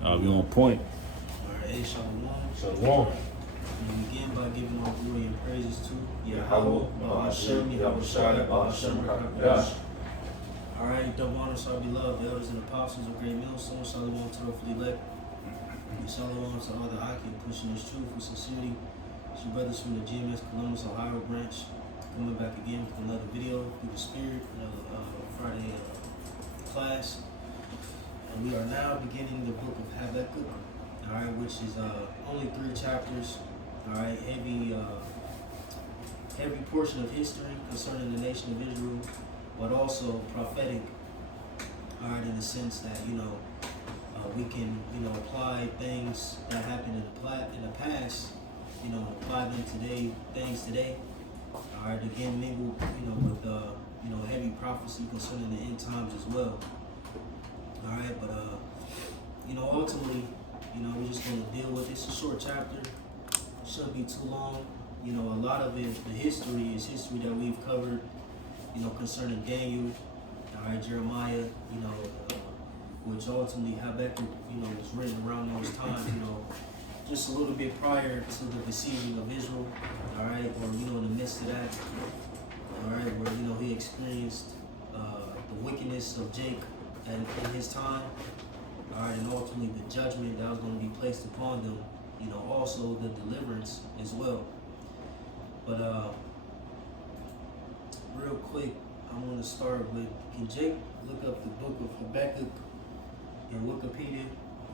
We on point. Alright, hey, Shalom. Shalom. We begin by giving all glory and praises to Yahweh, Bahashem, Yahushua, Bahashem, Yeah. Alright, double honor to our beloved elders and apostles of Great Millstone. Shalom to the elect. And shalom to all the Aki pushing this truth with sincerity. It's your brothers from the GMS Columbus, Ohio branch, coming back again with another video through the spirit, Friday class. And we are now beginning the book of Habakkuk, alright, which is only 3 chapters, alright, heavy portion of history concerning the nation of Israel, but also prophetic, alright, in the sense that, we can, apply things that happened in the past, apply them today, alright, again, mingle, with, heavy prophecy concerning the end times as well. Alright, but, ultimately, we're just going to deal with it's a short chapter. It shouldn't be too long. A lot of it, the history is history that we've covered, concerning Daniel, alright, Jeremiah, which ultimately Habakkuk, was written around those times, just a little bit prior to the besieging of Israel, alright, or, in the midst of that, alright, where, he experienced the wickedness of Jacob in his time, alright, and ultimately the judgment that was going to be placed upon them, also the deliverance as well. But real quick, I'm going to start with, can Jake look up the book of Habakkuk in Wikipedia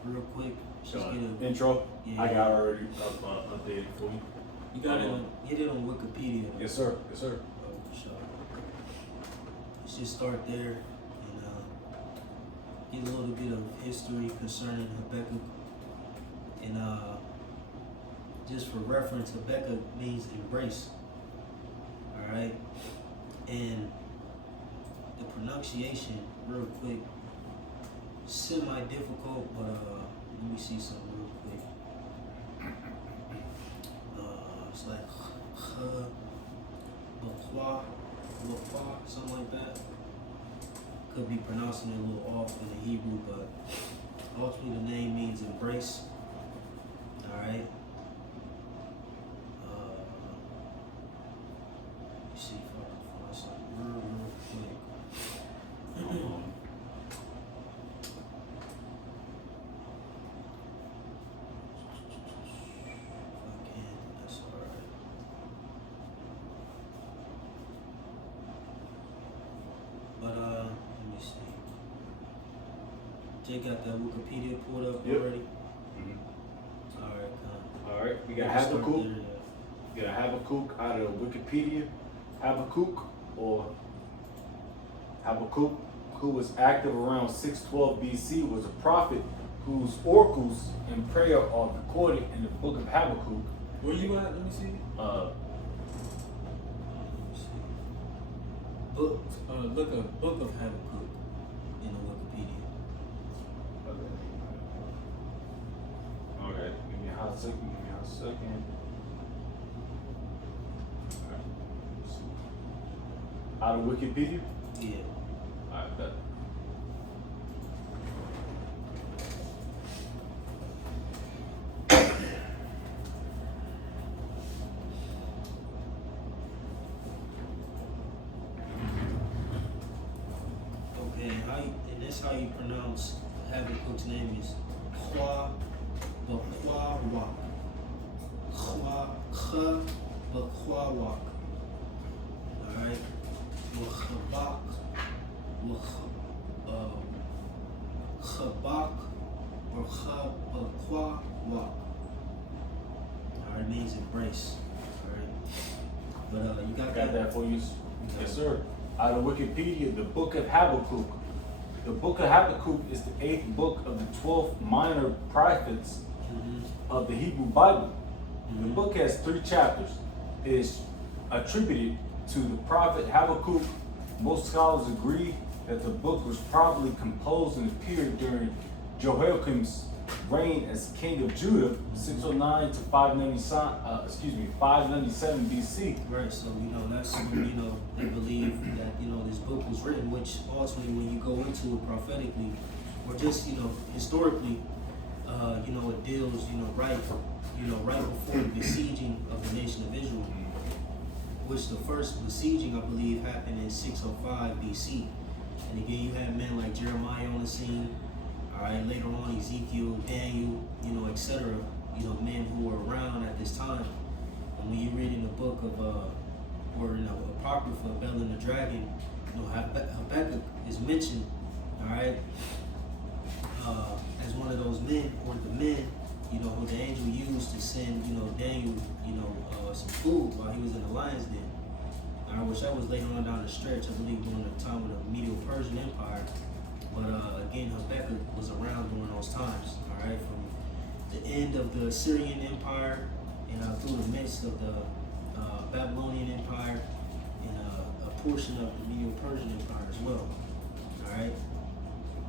real quick? Just get an intro. Yeah. I got already updated for you. You got it on, get it on Wikipedia. Yes, sir. Yes, sir. Oh, sure. Let's just start there and get a little bit of history concerning Habakkuk. And just for reference, Habakkuk means embrace. Alright? And the pronunciation, real quick, semi-difficult, but let me see something real quick. It's like Bakwa, something like that. Could be pronouncing it a little off in the Hebrew, but ultimately the name means embrace. Alright. Let me see if I can find something real quick. Jay got that Wikipedia pulled up already? Mm-hmm. Alright, we got Habakkuk. We got Habakkuk out of Wikipedia. Habakkuk, or Habakkuk, who was active around 612 BC, was a prophet whose oracles and prayer are recorded in the book of Habakkuk. Where you at? Let me see. Look up Book of Habakkuk in the Wikipedia. Okay, give me a hot second. Out of Wikipedia? Yeah. Alright, bet. Okay, and that's how you pronounce Habakkuk's name is Chwa Bakwawak. Chwa Bakwawak. Alright. Chabak or Chabakwa Wak. Alright, means embrace. Alright. But you got that for you? Yes, sir. Out of Wikipedia, the book of Habakkuk. The book of Habakkuk is the 8th book of the 12 minor prophets of the Hebrew Bible. The book has 3 chapters. It is attributed to the prophet Habakkuk. Most scholars agree that the book was probably composed in a period during Jehoiakim's reign as king of Judah, 609 to 597 BC. Right, so that's when they believe that this book was written, which ultimately when you go into it prophetically or just historically, it deals, right before the besieging of the nation of Israel, which the first besieging, I believe, happened in 605 BC. And again, you had men like Jeremiah on the scene. All right, later on, Ezekiel, Daniel, etc. Men who were around at this time. And when you read in the book of, or in the Apocrypha, Bel and the Dragon, Habakkuk is mentioned, all right, as one of those men, or the men, who the angel used to send, Daniel, some food while he was in the lion's den. I wish that was later on down the stretch, I believe during the time of the Medo-Persian Empire. But again, Habakkuk was around during those times, all right, from the end of the Syrian Empire and through the midst of the Babylonian Empire and a portion of the Medo-Persian Empire as well. All right,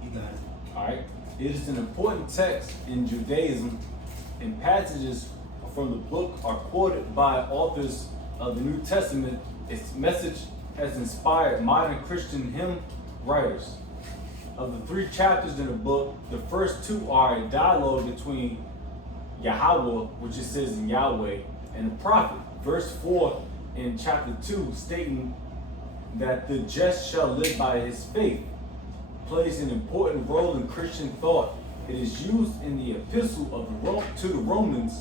you got it. All right, it is an important text in Judaism, and passages from the book are quoted by authors of the New Testament. Its message has inspired modern Christian hymn writers. Of the 3 chapters in the book, the first 2 are a dialogue between Yahweh, which it says in Yahweh, and the prophet. Verse 4 in chapter 2 stating that the just shall live by his faith plays an important role in Christian thought. It is used in the epistle of to the Romans,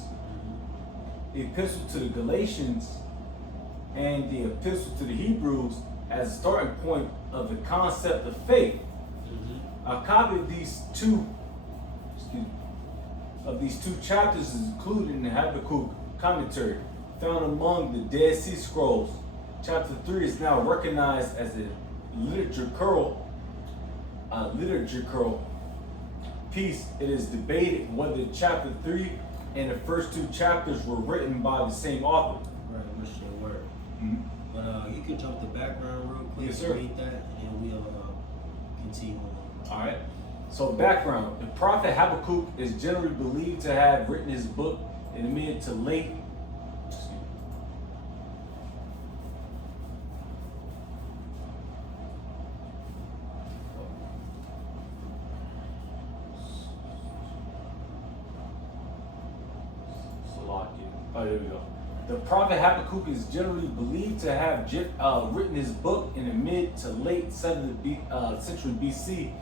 the epistle to the Galatians, and the epistle to the Hebrews as a starting point of the concept of faith. A copy of these two chapters is included in the Habakkuk commentary found among the Dead Sea Scrolls. Chapter 3 is now recognized as a liturgical piece. It is debated whether chapter 3 and the first 2 chapters were written by the same author. Right, which they were. Mm-hmm. But you can jump the background real quick. Yes, sir. Read that, and we'll continue on. All right. So background: the prophet Habakkuk is generally believed to have written his book in the mid to late. Oh, there we go. The prophet Habakkuk is generally believed to have written his book in the mid to late 7th century BC.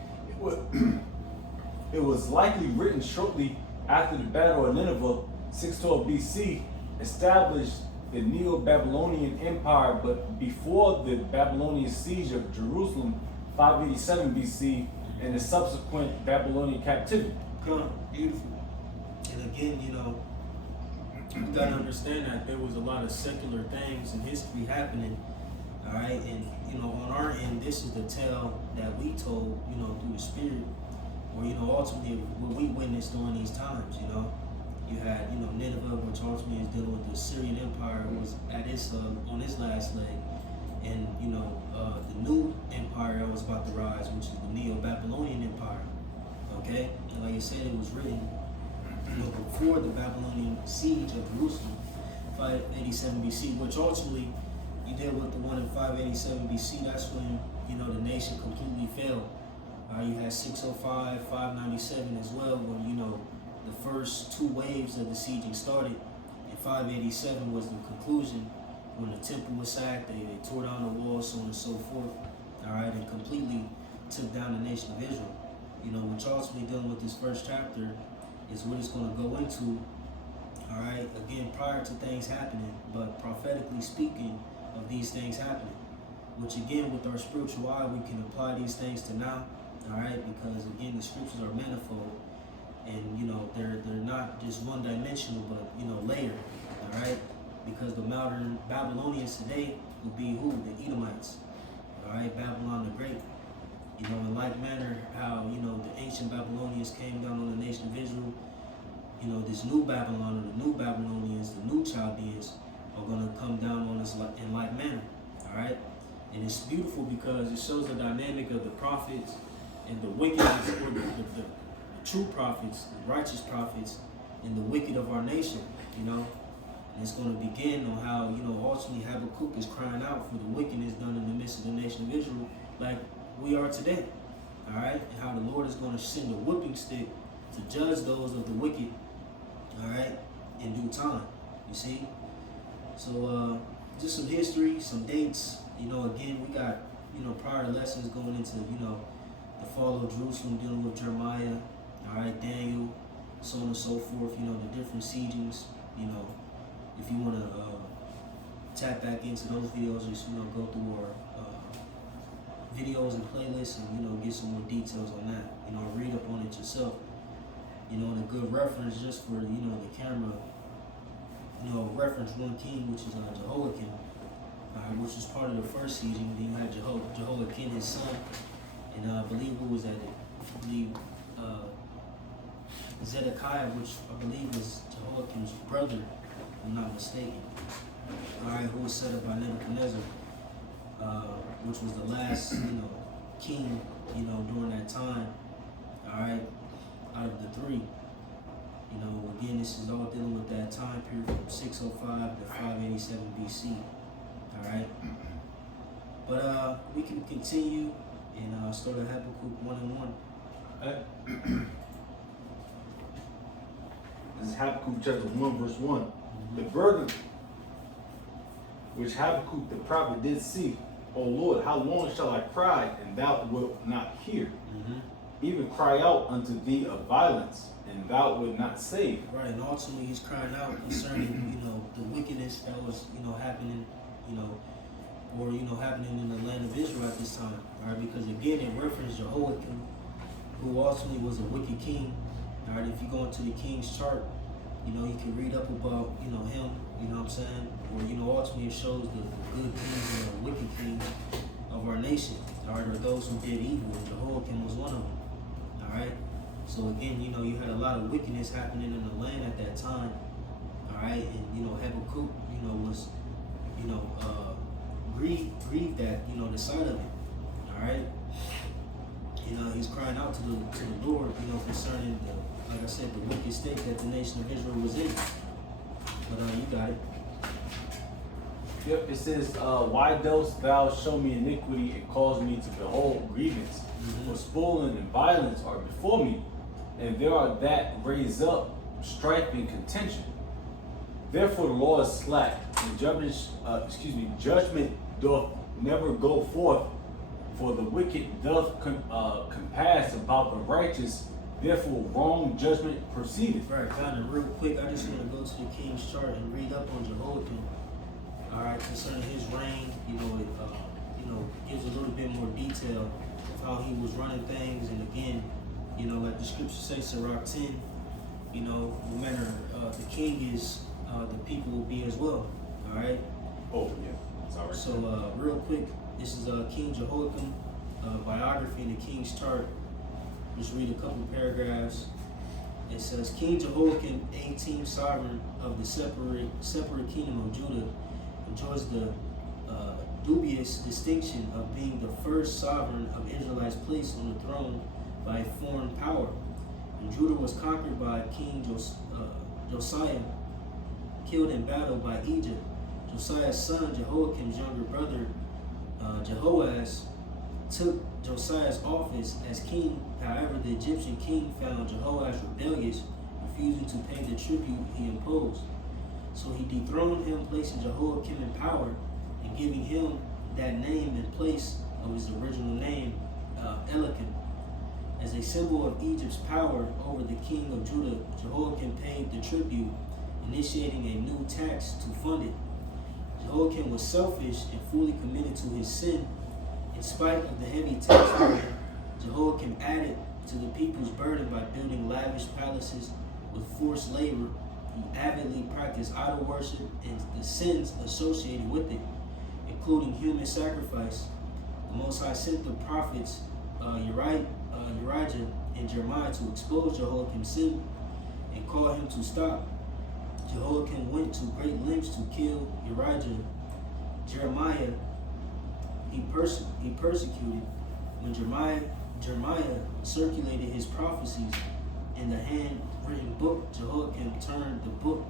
It was likely written shortly after the Battle of Nineveh, 612 BC, established the Neo-Babylonian Empire, but before the Babylonian siege of Jerusalem, 587 BC, and the subsequent Babylonian captivity. Beautiful. And again, you gotta understand that there was a lot of secular things in history happening, all right? And, on our end, this is the tale that we told, through the Spirit, or, ultimately what we witnessed during these times, You had, Nineveh, which ultimately is dealing with the Syrian Empire, who was at its, on its last leg. And, the new empire that was about to rise, which is the Neo-Babylonian Empire, okay? And like I said, it was written before the Babylonian siege of Jerusalem, 587 BC, which ultimately you deal with the one in 587 BC. That's when, the nation completely fell. You had 605, 597 as well, when, the first 2 waves of the sieging started. And 587 was the conclusion, when the temple was sacked, they tore down the walls, so on and so forth, all right, and completely took down the nation of Israel. Which ultimately dealing with this first chapter is what it's going to go into, all right, again, prior to things happening, but prophetically speaking of these things happening, which again, with our spiritual eye, we can apply these things to now, all right, because again, the scriptures are manifold, and, they're not just one-dimensional, but, layered, all right, because the modern Babylonians today would be who? The Edomites, all right, Babylon the Great. In like manner, how, the ancient Babylonians came down on the nation of Israel, this new Babylon, or the new Babylonians, the new Chaldeans, are going to come down on us in like manner, all right? And it's beautiful because it shows the dynamic of the prophets and the wickedness, or the true prophets, the righteous prophets, and the wicked of our nation, And it's going to begin on how, ultimately Habakkuk is crying out for the wickedness done in the midst of the nation of Israel, like we are today, all right? And how the Lord is going to send a whipping stick to judge those of the wicked, all right, in due time. You see? So just some history, some dates. Again, we got, prior lessons going into, the fall of Jerusalem, dealing with Jeremiah, all right, Daniel, so on and so forth, the different siegings. If you want to tap back into those videos, just, go through our videos and playlists and, get some more details on that. Read up on it yourself. And a good reference just for, the camera, reference 1 king, which is Jehoiakim, which was part of the first sieging. Then you had Jehoiakim, his son, and I believe who was that? I believe Zedekiah, which I believe was Jehoiakim's brother, if I'm not mistaken. All right, who was set up by Nebuchadnezzar, which was the last, king, during that time. All right, out of the 3. Again, this is all dealing with that time period from 605 to 587 BC. All right, but we can continue and start at Habakkuk 1 and 1. This is Habakkuk chapter 1, verse 1. The burden which Habakkuk the prophet did see, O Lord, how long shall I cry, and thou wilt not hear? Even cry out unto thee of violence, and thou wilt not save. Right, and ultimately he's crying out concerning, the wickedness that was, happening, or, happening in the land of Israel at this time. All right, because again, it referenced Jehoiakim, who ultimately was a wicked king. All right, if you go into the king's chart, you can read up about, him, what I'm saying? Or, ultimately it shows the good kings and the wicked kings of our nation. All right, or those who did evil. Jehoiakim was one of them. All right. So again, you had a lot of wickedness happening in the land at that time. All right, and Habakkuk, was, grieved at, the sight of it. All right. He's crying out to the Lord, concerning like I said, the wicked state that the nation of Israel was in. But you got it. Yep, it says, why dost thou show me iniquity and cause me to behold grievance? For spoiling and violence are before me, and there are that raise up strife and contention. Therefore the law is slack, and judgment doth never go forth, for the wicked doth compass about the righteous. Therefore, wrong judgment proceedeth. Right, kind of real quick, I just want to go to the king's chart and read up on Jehoiakim. All right, concerning his reign, it gives a little bit more detail of how he was running things. And again, like the scripture says, Sirach 10, no matter the king is, the people will be as well. All right. Oh yeah, it's all right. So real quick, this is King Jehoiakim biography in the king's chart. Just read a couple paragraphs. It says, King Jehoiakim, 18th sovereign of the separate kingdom of Judah, enjoys the dubious distinction of being the first sovereign of Israelites placed on the throne by a foreign power. And Judah was conquered by King Josiah, killed in battle by Egypt. Josiah's son, Jehoiakim's younger brother, Jehoaz, took Josiah's office as king. However, the Egyptian king found Jehoaz rebellious, refusing to pay the tribute he imposed. So he dethroned him, placing Jehoiakim in power and giving him that name in place of his original name, Elikim. As a symbol of Egypt's power over the king of Judah, Jehoiakim paid the tribute, initiating a new tax to fund it. Jehoiakim was selfish and fully committed to his sin. In spite of the heavy tax burden, Jehoiakim added to the people's burden by building lavish palaces with forced labor. He avidly practiced idol worship and the sins associated with it, including human sacrifice. The Most High sent the prophets Uriah and Jeremiah to expose Jehoiakim's sin and call him to stop. Jehoiakim went to great lengths to kill Uriah. Jeremiah he persecuted. When Jeremiah circulated his prophecies in the handwritten book, Jehoiakim turned the book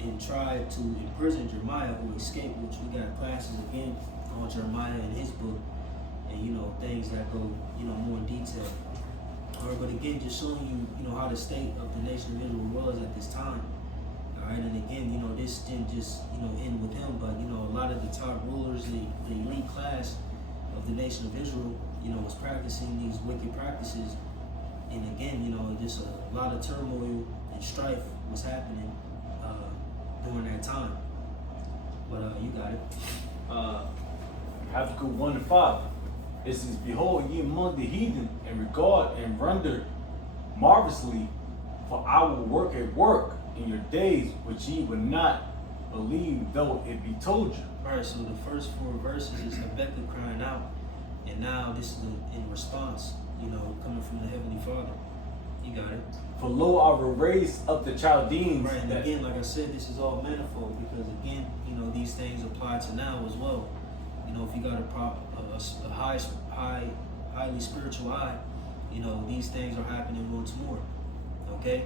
and tried to imprison Jeremiah, who escaped, which we got classes again on Jeremiah and his book, and things that go more in detail. All right, but again, just showing you, you know, how the state of the nation of Israel was at this time. All right, and again, you know, this didn't just, you know, end with him, but, you know, a lot of the top rulers, the elite class of the nation of Israel, you know, was practicing these wicked practices. And again, you know, just a lot of turmoil and strife was happening during that time. But you got it. Habakkuk 1:5. It says, Behold, ye among the heathen, and regard and render marvelously, for I will work a work in your days which ye would not believe, though it be told you. All right, so the first 4 verses is Habakkuk crying out, and now this is in response, you know, coming from the Heavenly Father. You got it. For lo, I will raise up the Chaldeans. Right, and again, like I said, this is all manifold because again, you know, these things apply to now as well. You know, if you got a highly spiritual eye, you know, these things are happening once more. Okay,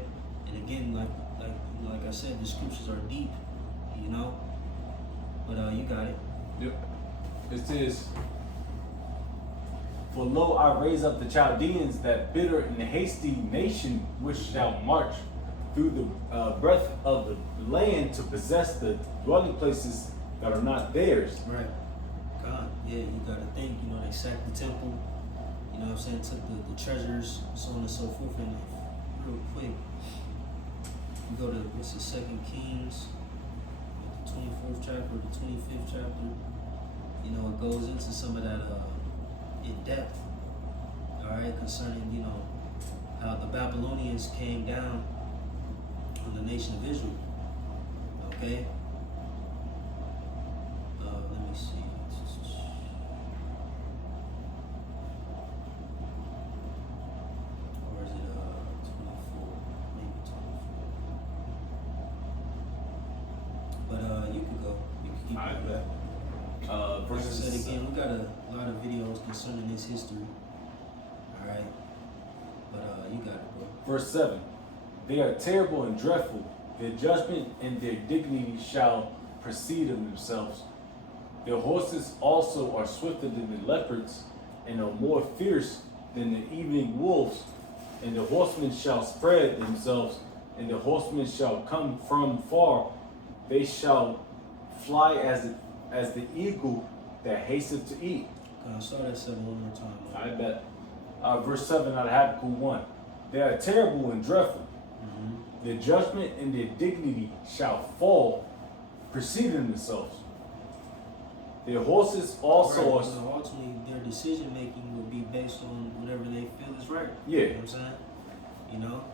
and again, like I said, the scriptures are deep. You know, but you got it. Yep. It says, For lo, I raise up the Chaldeans, that bitter and hasty nation, which shall march through the breadth of the land to possess the dwelling places that are not theirs. Right. God, yeah, you gotta think, you know, they sacked the temple, you know what I'm saying, took the treasures, so on and so forth, and real quick, you go to, what's the 2 Kings, the 24th chapter, the 25th chapter, you know, it goes into some of that in depth, all right, concerning, you know, how the Babylonians came down on the nation of Israel, okay? Let me see. Or is it 24? Maybe 24. But you can go. You can keep I going. bet. Like I said again, we got a lot of videos concerning this history. Alright. But you got it, bro. Verse 7. They are terrible and dreadful. Their judgment and their dignity shall proceed of themselves. Their horses also are swifter than the leopards, and are more fierce than the evening wolves. And the horsemen shall spread themselves, and the horsemen shall come from far. They shall fly as the eagle that hasteth to eat. Start at 7 one more time. I bet. Verse 7 out of Habakkuk 1. They are terrible and dreadful. Mm-hmm. Their judgment and their dignity shall fall, preceding themselves. Their horses also right. are. So ultimately, their decision making will be based on whatever they feel is right. Yeah. You know what I'm saying? You know?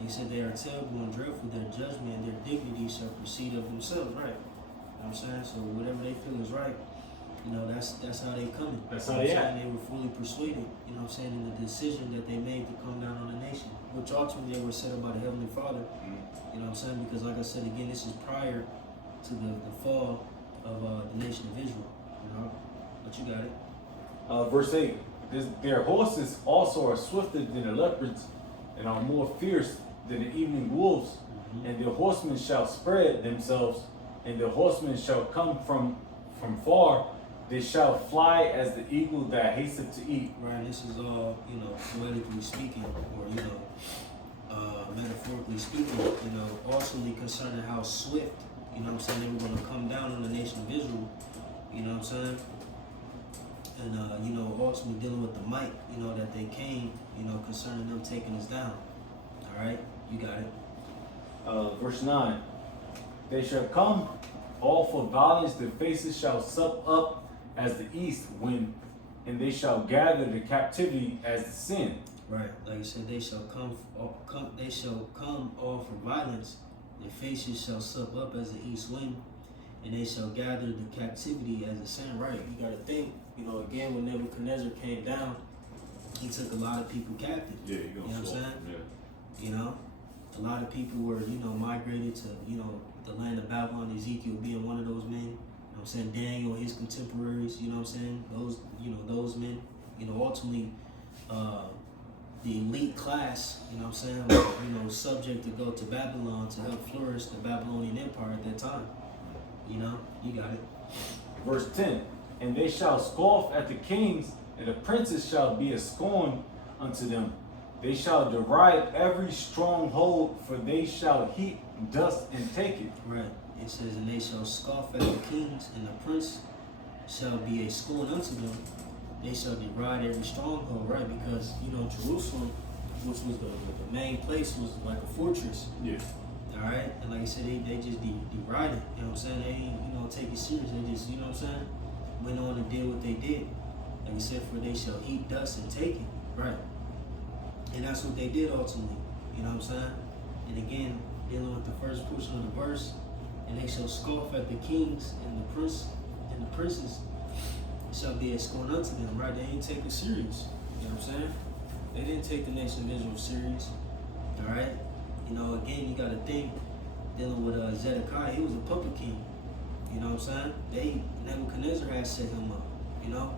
He said they are terrible and dreadful. Their judgment and their dignity shall proceed of themselves, right? You know what I'm saying? So whatever they feel is right, you know, that's how they coming. That's you how know they what I'm act. saying? They were fully persuaded, you know what I'm saying, in the decision that they made to come down on the nation, which ultimately they were set up by the Heavenly Father. You know what I'm saying? Because like I said again, this is prior to the fall of the nation of Israel. You know? But you got it. Verse 8. Their horses also are swifter than the leopards, and are more fierce than the evening wolves. Mm-hmm. And their horsemen shall spread themselves, and the horsemen shall come from far. They shall fly as the eagle that hasteth to eat. Right, this is all, you know, poetically speaking, or, you know, metaphorically speaking, you know, also concerning how swift, you know what I'm saying, they were going to come down on the nation of Israel, you know what I'm saying? And, you know, ultimately dealing with the might, you know, that they came, you know, concerning them taking us down. All right, you got it. Verse 9. They shall come all for violence, their faces shall sup up as the east wind, and they shall gather the captivity as the sin. Right, like I said, they shall come all for violence, their faces shall sup up as the east wind, and they shall gather the captivity as the sin. Right, you gotta think, you know, again, when Nebuchadnezzar came down, he took a lot of people captive. Yeah, you know what I'm saying? Yeah. You know, a lot of people were, you know, migrated to, you know, the land of Babylon, Ezekiel being one of those men. You know what I'm saying? Daniel and his contemporaries, you know what I'm saying? Those men, you know, ultimately, the elite class, you know what I'm saying, were, you know, subject to go to Babylon to help flourish the Babylonian Empire at that time. You know, you got it. Verse 10. And they shall scoff at the kings, and the princes shall be a scorn unto them. They shall deride every stronghold, for they shall heap dust and take it. Right. It says, and they shall scoff at the kings, and the prince shall be a scorn unto them. They shall deride every stronghold, right? Because, you know, Jerusalem, which was the main place, was like a fortress. Yeah. All right? And like I said, they just deride it. You know what I'm saying? They ain't, you know, take it serious. They just, you know what I'm saying? Went on and did what they did. Like I said, for they shall heap dust and take it. Right. And that's what they did ultimately. You know what I'm saying? And again, dealing with the first portion of the verse, and they shall scoff at the kings and the princes shall be a scorn unto them, right? They ain't take it serious. You know what I'm saying? They didn't take the nation of Israel serious. All right? You know, again, you gotta think, dealing with Zedekiah, he was a puppet king. You know what I'm saying? Nebuchadnezzar had set him up, you know?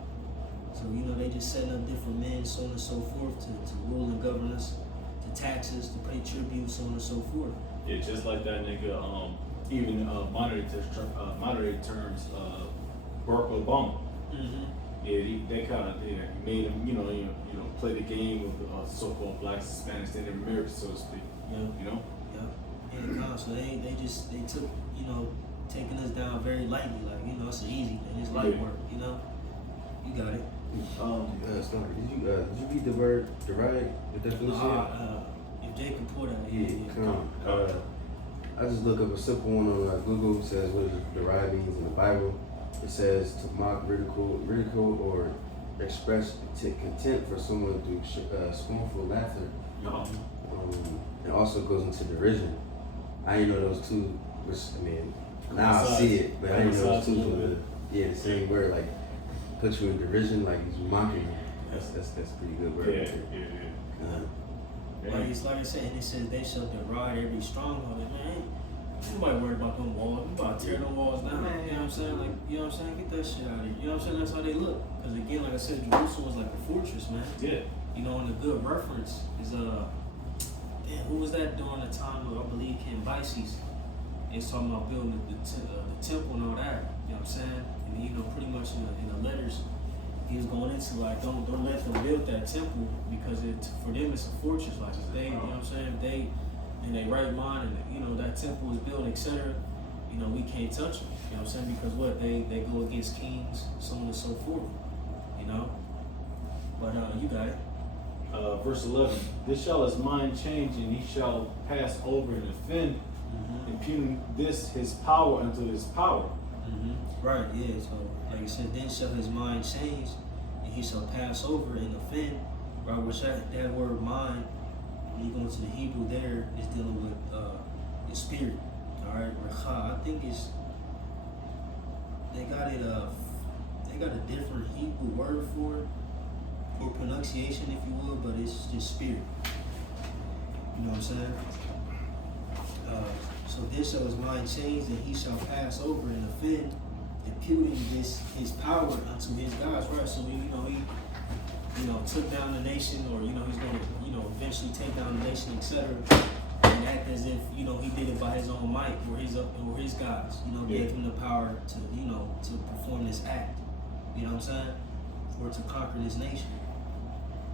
So, you know, they just setting up different men, so on and so forth, to rule and govern us, to taxes, to pay tribute, so on and so forth. Yeah, just like that nigga, even monetary terms, Barack Obama. Mm-hmm. Yeah, they kind of made him, you know, play the game of so-called blacks and Spanish in America, so to speak. Yeah. You know. Yeah. And so they took, you know, taking us down very lightly, like, you know, it's easy and it's light work, you know. You got it. Sorry, did you read the word deride, the definition? If Jay can pour that, I just look up a simple one on Google. It says what deride means in the Bible. It says to mock, ridicule, or express contempt for someone through scornful laughter. It also goes into derision. I didn't know those two, which I mean, now I see it, but I didn't know those two. The same word, like put you in derision, like he's mocking you. That's pretty good word. Like it's like I said, and it says they shall deride every stronghold. Man, ain't nobody worried about them walls. You about to tear them walls down. You know what I'm saying? Like, you know what I'm saying? Get that shit out of here. You know what I'm saying? That's how they look. Because again, like I said, Jerusalem was like a fortress, man. Yeah. You know, and a good reference is who was that during the time of, I believe, King Bises? It's talking about building the temple and all that. You know what I'm saying? And you know, pretty much in the letters, he was going into like, don't let them build that temple because for them it's a fortress. Like if they, you know what I'm saying? If they in their right mind and you know that temple is built, etc. You know, we can't touch them. You know what I'm saying? Because what they go against kings, so on and so forth. You know. But you got it. Verse 11, this shall his mind change, and he shall pass over and offend, imputing this his power unto his power. Right, yeah. So, like you said, then shall his mind change, and he shall pass over and offend. Right, which that word mind, when you go into the Hebrew there, is dealing with the spirit. All right, Recha. I think it's they got a different Hebrew word for it. Or pronunciation, if you will, but it's just spirit. You know what I'm saying? So this shall his mind change, and he shall pass over and offend, imputing this his power unto his gods. Right. So he took down the nation, or he's going to eventually take down the nation, etc. And act as if he did it by his own might, or his gods. Gave him the power to to perform this act. You know what I'm saying? Or to conquer this nation.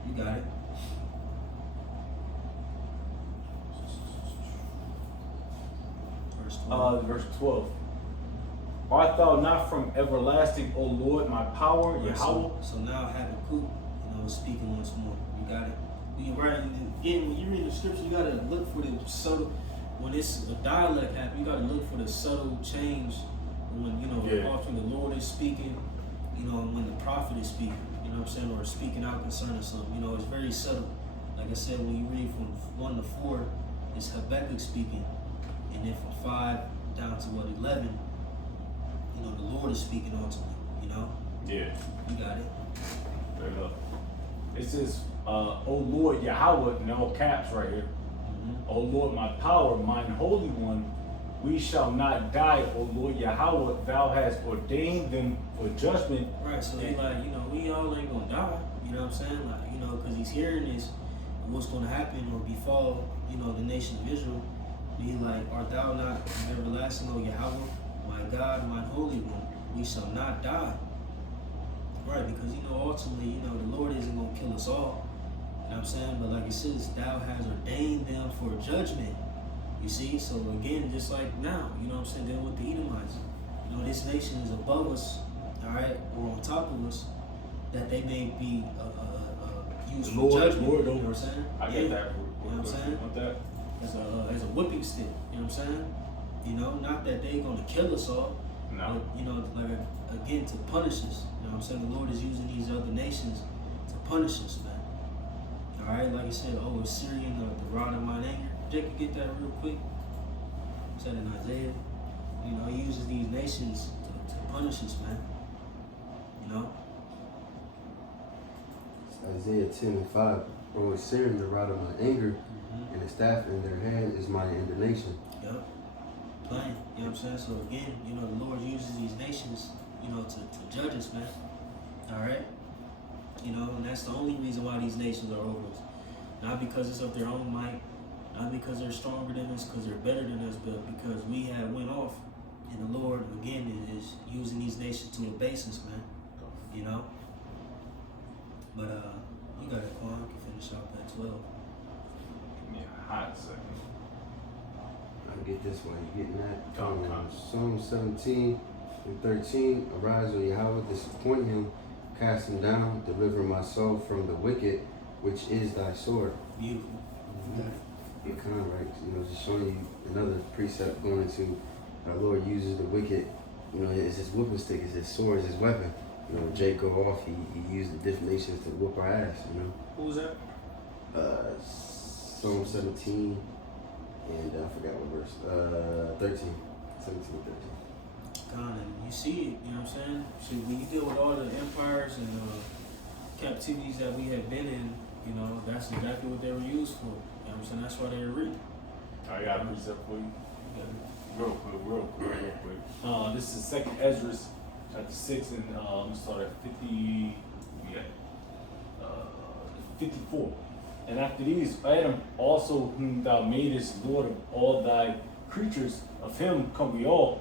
You got it. Verse 12. Verse 12. Art thou not from everlasting, O Lord, my power, Yahweh? So now Habakkuk, speaking once more. You got it. When you read the scripture, you gotta look for the subtle. When it's a dialect happen, you gotta look for the subtle change. When often the Lord is speaking, when the prophet is speaking. You know what I'm saying, or speaking out concerning something. It's very subtle. Like I said, when you read from 1 to 4, it's Habakkuk speaking, and then from 5 down to 11, the Lord is speaking unto me. Yeah. You got it. There you go. It says, O Lord Yahweh, in all caps right here. O Lord, my power, mine holy one, we shall not die, O Lord Yahweh, thou hast ordained them for judgment. Right, so they like, we all ain't gonna die. You know what I'm saying? Like, because he's hearing this, what's gonna happen or befall, the nation of Israel. Be like, art thou not everlasting, O Yahweh, my God, my holy one, we shall not die. Right, because ultimately, the Lord isn't gonna kill us all. what I'm saying? But like it says, thou has ordained them for judgment. You see? So again, just like now, you know what I'm saying, dealing with the Edomites. You know, this nation is above us, all right, or on top of us, that they may be used for judgment. You know what I'm saying? I get that. You know what I'm saying? Want that? As a whipping stick. You know what I'm saying? You know, not that they're gonna kill us all, No. but you know, like again, to punish us. You know what I'm saying? The Lord is using these other nations to punish us, man. All right, like I said, Syrian, the rod of mine anger. Jake, you get that real quick? Said in Isaiah. You know, he uses these nations to punish us, man. You know? It's Isaiah 10:5. O Assyrian, the rod of my anger, and the staff in their hand is my indignation. Yep. Plain. You know what I'm saying? So again, you know, the Lord uses these nations, you know, to judge us, man. All right? You know, and that's the only reason why these nations are over us. Not because it's of their own might, not because they're stronger than us, because they're better than us, but because we have went off. And the Lord, again, is using these nations to abase us, man. You know? But, you got it, Quan. You can finish off at 12. Give me a hot second. I get this one. You getting that? Come. Psalm 17:13. Arise, O Yahweh, disappoint him, cast him down, deliver my soul from the wicked, which is thy sword. Beautiful. It kind of right, you know, just showing you another precept going into our Lord uses the wicked, you know, it's his whooping stick, it's his sword, it's his weapon. You know, Jake go off, he used the different nations to whoop our ass, you know. Who was that? Psalm 17, and I forgot what verse, 13, 17, 13. God, and you see it, you know what I'm saying? See, when you deal with all the empires and captivities that we have been in, you know, that's exactly what they were used for. You know what I'm saying? That's why they were written. I got a precept for you. Real quick. This is 2nd Ezra, chapter 6, and we start at 54. And after these, Adam also, whom thou madest Lord of all thy creatures, of him come we all,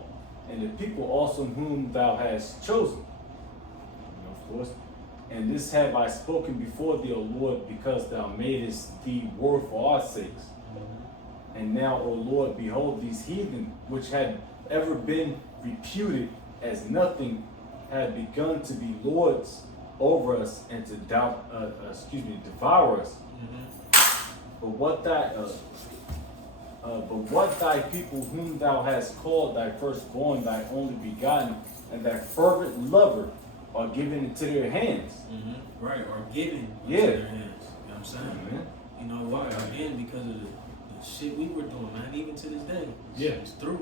and the people also whom thou hast chosen. You know, of course. And this have I spoken before thee, O Lord, because thou madest thee word for our sakes. And now, O Lord, behold, these heathen, which had ever been reputed as nothing, have begun to be lords over us and to devour us. But what thy people whom thou hast called thy firstborn, thy only begotten, and thy fervent lover are given into their hands. Right, or given into their hands. You know what I'm saying? You know why? Again, because of the shit we were doing, man, even to this day. It's through.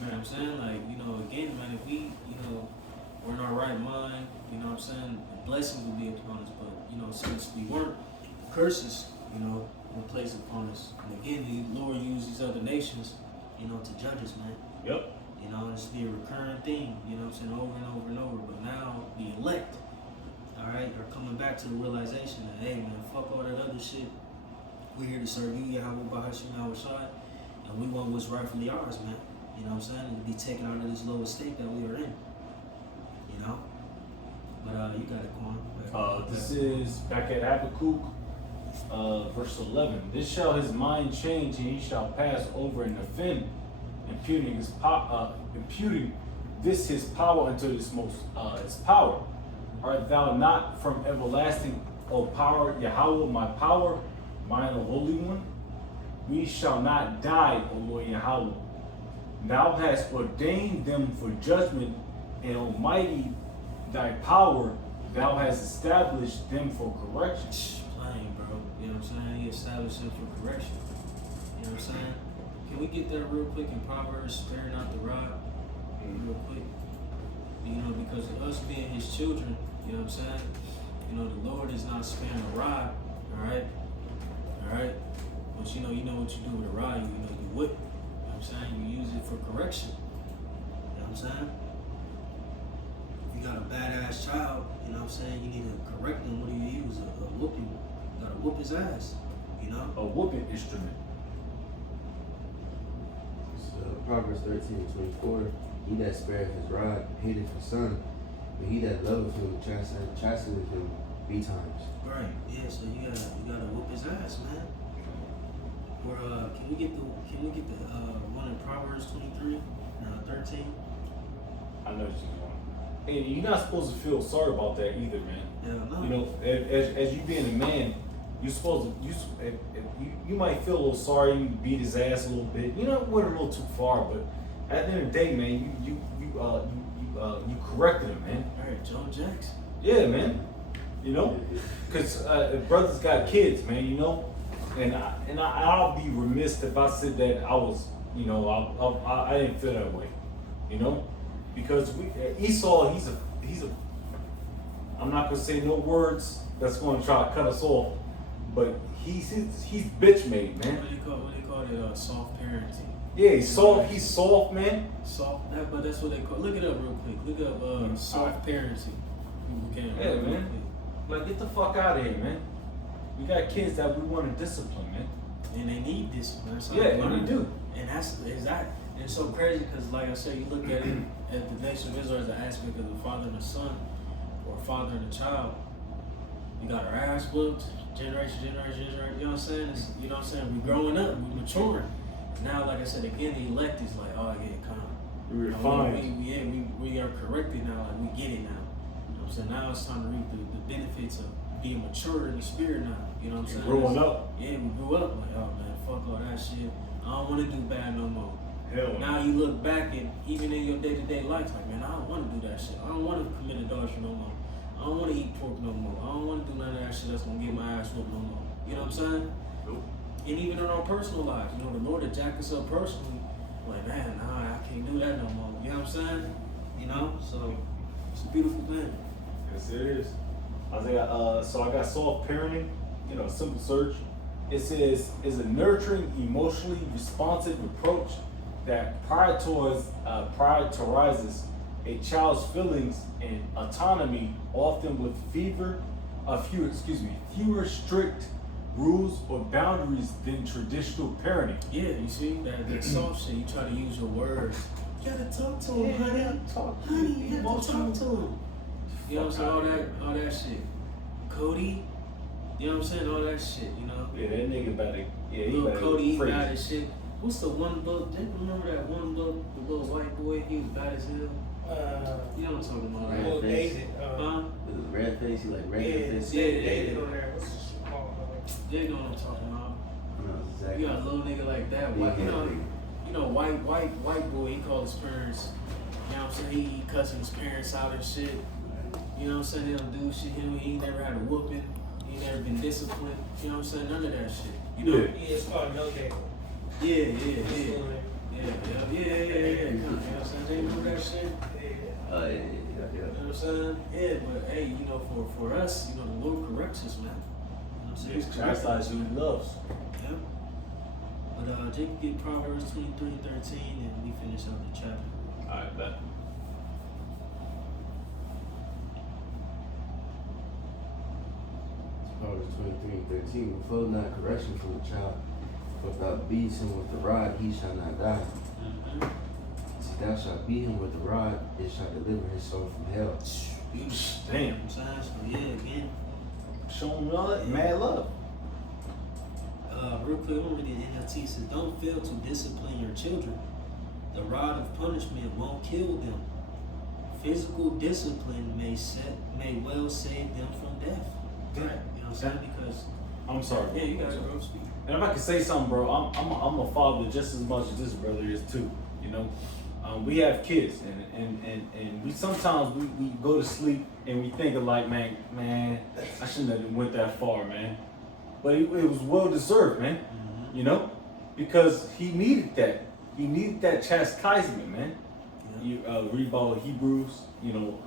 You know what I'm saying? Like, you know, again, man, if we, you know, we're in our right mind, you know what I'm saying, the blessings will be upon us. But, you know, since we weren't, curses, you know, were placed upon us. And again, the Lord used these other nations, you know, to judge us, man. Yep. You know, it's be a recurring thing, you know what I'm saying, over and over and over. But now, the elect, all right, are coming back to the realization that, hey, man, fuck all that other shit. We're here to serve you, Yahweh Bahashim Yahushai, and we want what's rightfully ours, man. You know what I'm saying? And to be taken out of this lower state that we are in. You know? But you got it, Quan. This is back at Habakkuk, verse 11. This shall his mind change, and he shall pass over and offend, imputing this his power unto his power. Art thou not from everlasting, O power, Yahweh, my power? Mine, the Holy One, we shall not die, O Lord Yahweh. Thou hast ordained them for judgment, and Almighty, thy power, thou hast established them for correction. Plain, bro. You know what I'm saying? He established them for correction. You know what I'm saying? Can we get that real quick in Proverbs, sparing not the rod? Real quick. You know, because of us being his children, you know what I'm saying? You know, the Lord is not sparing the rod, all right? Alright? But you know what you do with a rod, you whip. You know what I'm saying? You use it for correction. You know what I'm saying? If you got a badass child, you know what I'm saying, you need to correct him. What do you use? A whooping. You gotta whoop his ass. You know? A whooping instrument. Proverbs 13:24. He that spareth his rod hateth his son, but he that loveth him chasteneth him B times. Right. Yeah. So you gotta whoop his ass, man. Or can we get the one in Proverbs 23, 13? I know what you're doing. And you're not supposed to feel sorry about that either, man. Yeah, no. You know, as you being a man, you're supposed to you might feel a little sorry. You beat his ass a little bit. You know, went a little too far, but at the end of the day, man, you corrected him, man. All right, Joe Jackson. Yeah, man. You know, because brothers got kids, man. You know, and I'll be remiss if I said that I was, you know, I didn't feel that way. You know, because Esau, he's a. I'm not gonna say no words that's gonna try to cut us off, but he's bitch made, man. What do they call it? Soft parenting. Yeah, he's soft. He's soft, man. Soft, but that's what they call. Look it up real quick. Look up soft parenting. People can. Yeah, man. Like, get the fuck out of here, man. We got kids that we want to discipline, man. And they need discipline. So Yeah, and we do. And that's exactly. And it's so crazy because, like I said, you look at it at the nation of Israel as an aspect of the father and the son, or father and the child. We got our ass whooped, generation. You know what I'm saying? You know what I'm saying? We growing up, we maturing. Now, like I said, again, the elect is like, oh yeah, come. We refined. We are corrected now. Like we get it now. You know what I'm saying? Now it's time to reap the benefits of being mature in the spirit now. You know what I'm saying? Growing up. Yeah, we grew up like, oh man, fuck all that shit. I don't want to do bad no more. Hell Now you look back and even in your day-to-day life, like, man, I don't want to do that shit. I don't want to commit adultery no more. I don't want to eat pork no more. I don't want to do none of that shit that's going to get my ass whooped no more. You know what I'm saying? Nope. And even in our personal lives, you know, the Lord had jacked us up personally. Like, man, nah, I can't do that no more. You know what I'm saying? You know? So, it's a beautiful thing. Yes, it is. So I got soft parenting, you know, simple search. It says, is a nurturing, emotionally responsive approach that prioritizes a child's feelings and autonomy, often with fewer strict rules or boundaries than traditional parenting. Yeah, you see, that soft shit, you try to use your words. You gotta talk to him, honey. You have to talk to him. You know what I'm saying? All that shit. Cody, you know what I'm saying? All that shit, you know? Yeah, that nigga better. Yeah, he little better. Cody, he bad as shit. What's the one book? Remember that one book, the little white boy? He was bad as hell. You know what I'm talking about, right? Red face. David. With his red face, he like red face. Yeah. David on there. What's this shit called? You know what I'm talking about. I know exactly. You got a little nigga like that. Big White, head you know, white boy. He called his parents. You know what I'm saying? He cussing his parents out and shit. You know what I'm saying? They don't do shit. He ain't never had a whooping. He ain't never been disciplined. You know what I'm saying? None of that shit. You know? Yeah, it's called No Day. Yeah. You know what I'm saying? They know that shit. Yeah. You know what I'm saying? Yeah, but hey, you know, for us, you know, the Lord corrects us, man. You know what I'm saying? He's chastised who he loves. Yeah. But Jacob get Proverbs 23:13, and we finish out the chapter. Alright, bet. Proverbs 23:13. Withhold not correction from the child, for if thou beatest him with the rod, he shall not die. See, thou shalt beat him with the rod, it shall deliver his soul from hell. Damn. I'm saying, so yeah, again. Show him love, mad love. Real quick, I'm gonna read the NLT. It says, don't fail to discipline your children. The rod of punishment won't kill them. Physical discipline may well save them from death. Yeah. You know what I'm saying? Because I'm sorry. yeah, you guys bro. Speak. And if I can say something, bro, I'm a father just as much as this brother is too. You know, we have kids, and we sometimes we go to sleep and we think of like, man, I shouldn't have went that far, man. But it was well deserved, man. Mm-hmm. You know, because he needed that. He needed that chastisement, man. Yeah. You read about Hebrews. You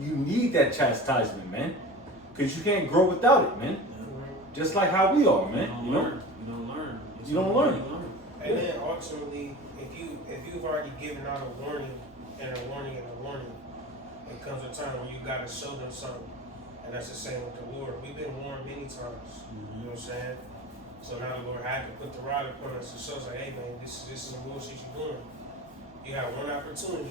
need that chastisement, man, because you can't grow without it, man. Just like how we are, man. You don't learn. And then ultimately, if you've already given out a warning and a warning and a warning, it comes a time when you gotta show them something. And that's the same with the Lord. We've been warned many times. You know what I'm saying? So now the Lord had to put the rod upon us to show us like, hey man, this is some bullshit you're doing. You had one opportunity,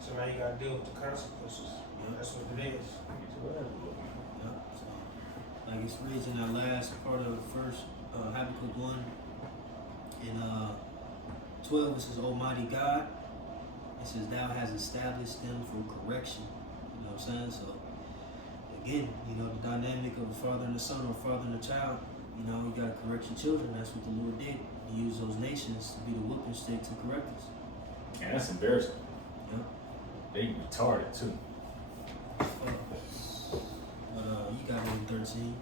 so now you gotta deal with the consequences. That's what it is. Yeah. So, like it reads in that last part of the first Habakkuk 1 in 12, it says, Almighty God, it says, Thou hast established them for correction. You know what I'm saying? So, again, you know, the dynamic of a father and a son or a father and a child, you know, you got to correct your children. That's what the Lord did. He used those nations to be the whooping stick to correct us. And that's embarrassing. Yeah. They retarded too. But you got it in 13.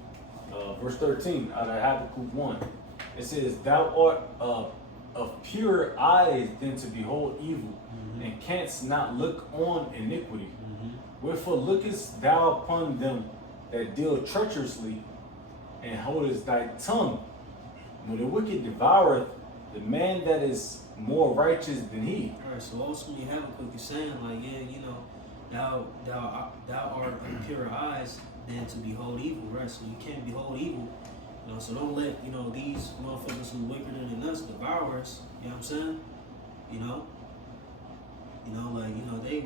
Verse 13 out of Habakkuk 1. It says, Thou art of purer eyes than to behold evil, and canst not look on iniquity. Wherefore lookest thou upon them that deal treacherously, and holdest thy tongue. When the wicked devoureth the man that is more righteous than he. Alright, so ultimately Habakkuk is saying, like, yeah, you know, thou art of purer eyes than to behold evil, right? So you can't behold evil, you know, so don't let, you know, these motherfuckers who wickeder than us devour us, you know what I'm saying? You know, like, you know, they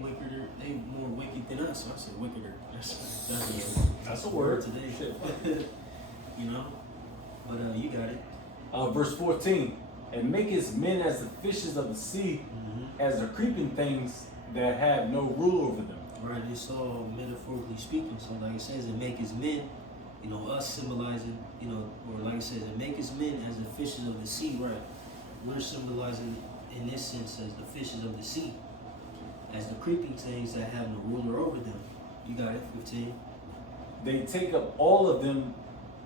more wicked than us. So I said wickeder. That's a word today. You know, but you got it. Verse 14. And makest men as the fishes of the sea, as the creeping things that have no rule over them. Right, it's all metaphorically speaking. So like it says, it makes men, you know, us symbolizing, you know, or like it says, it makes men as the fishes of the sea, right? We're symbolizing in this sense as the fishes of the sea, as the creeping things that have no ruler over them. You got it, 15. They take up all of them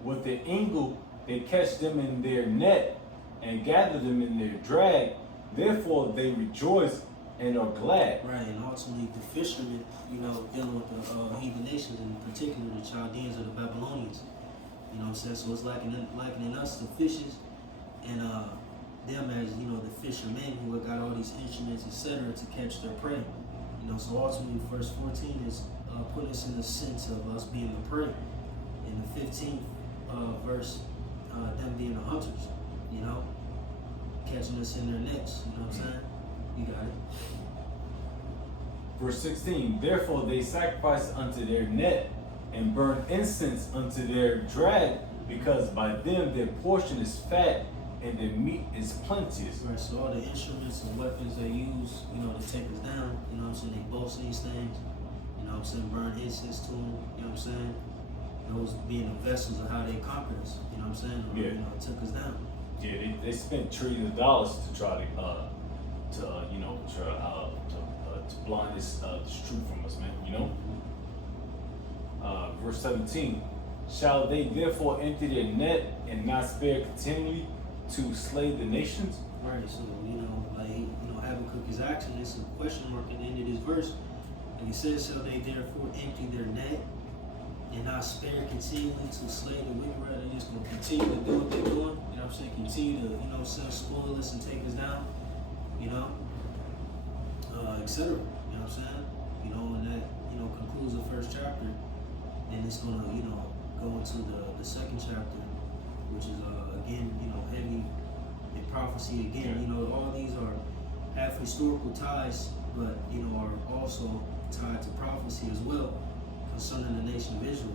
with their angle, they catch them in their net and gather them in their drag. Therefore they rejoice and are glad. Right, and ultimately the fishermen, you know, dealing with the heathen nations, in particular the Chaldeans or the Babylonians. You know what I'm saying? So it's likening us, the fishes, and them as, you know, the fishermen who have got all these instruments, etc., to catch their prey. You know, so ultimately verse 14 is putting us in the sense of us being the prey. In the 15th verse, them being the hunters, you know, catching us in their nets, you know what I'm saying? You got it. Verse 16, therefore they sacrifice unto their net and burn incense unto their drag, because by them their portion is fat and their meat is plenteous. Right, so all the instruments and weapons they use, you know, to take us down, you know what I'm saying? They boast these things, you know what I'm saying? Burn incense to them, you know what I'm saying? Those being the vessels of how they conquered us, you know what I'm saying? Or, you know, took us down. Yeah, they spent trillions of dollars to try to blind this truth from us, man. You know. Verse 17: Shall they therefore empty their net and not spare continually to slay the nations? Right. So you know, like Habakkuk is asking this a question mark at the end of this verse. And he says, "Shall they therefore empty their net and not spare continually to slay the wicked?" Right? They're just gonna continue to do what they're doing. You know what I'm saying? Continue to, you know, spoil us and take us down. You know, etc. You know what I'm saying? You know, and that, you know, concludes the first chapter. And it's gonna, you know, go into the second chapter, which is again, you know, heavy in prophecy again. You know, all these are have historical ties, but you know, are also tied to prophecy as well concerning the nation of Israel.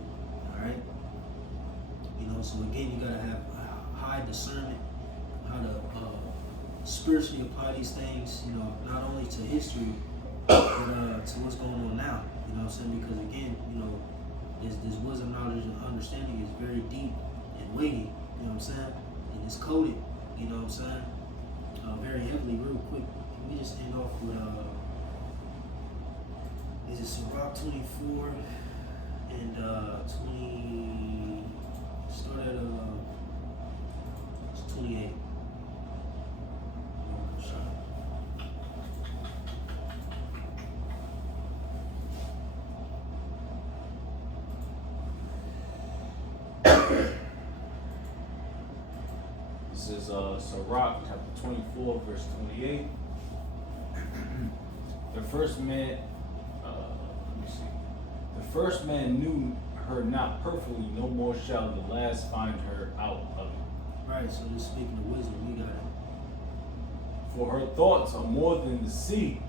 All right. You know, so again, you gotta have high discernment, how to spiritually apply these things. You know, not only to history, but to what's going on now. You know what I'm saying? Because again, you know, this wisdom, knowledge, and understanding is very deep and weighty. You know what I'm saying? And it's coded. You know what I'm saying? Very heavily. Real quick, can we just end off with is it Sirach 24 and 20? Start at 28. This is Sirach chapter 24, verse 28. The first man, the first man knew her not perfectly, no more shall the last find her out of it. Right, so just speaking of wisdom, we got it. For her thoughts are more than the sea,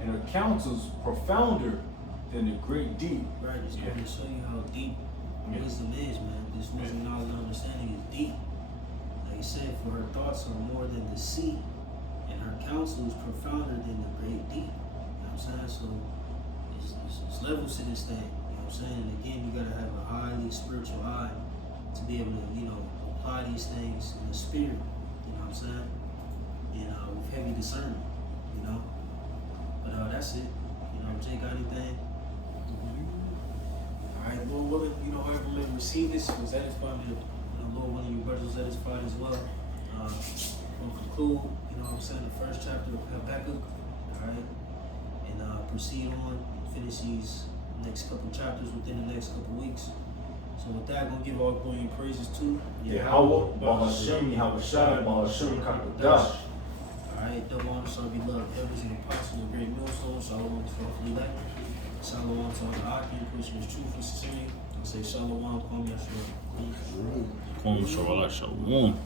and her counsels profounder than the great deep. Right, it's Yeah. going to show you how deep Yeah. wisdom is, man. This wisdom, knowledge, and understanding is deep. Like you said, for her thoughts are more than the sea, and her counsel is profounder than the great deep. You know what I'm saying? So it's levels to this thing. You know what I'm saying? And again, you gotta have a highly spiritual eye to be able to, apply these things in the spirit. You know what I'm saying? And with heavy discernment. But that's it. Jay, got anything? All right, Lord willing, whoever may receive this was edified. Lord willing, your brothers was edified as well. We'll conclude, the first chapter of Habakkuk, all right, and proceed on, finish these next couple chapters within the next couple weeks. So with that, I'm gonna give all glory and praises to Yahweh, Bahashem, Yahushai, Bahashem, Kakadash. Alright, double honor, so beloved elders and apostles of great millstone, shalom to all elect, shalom to all the Akim, Christians, truth and sincerity. I say shalom, Kwam Yashua. Shalom.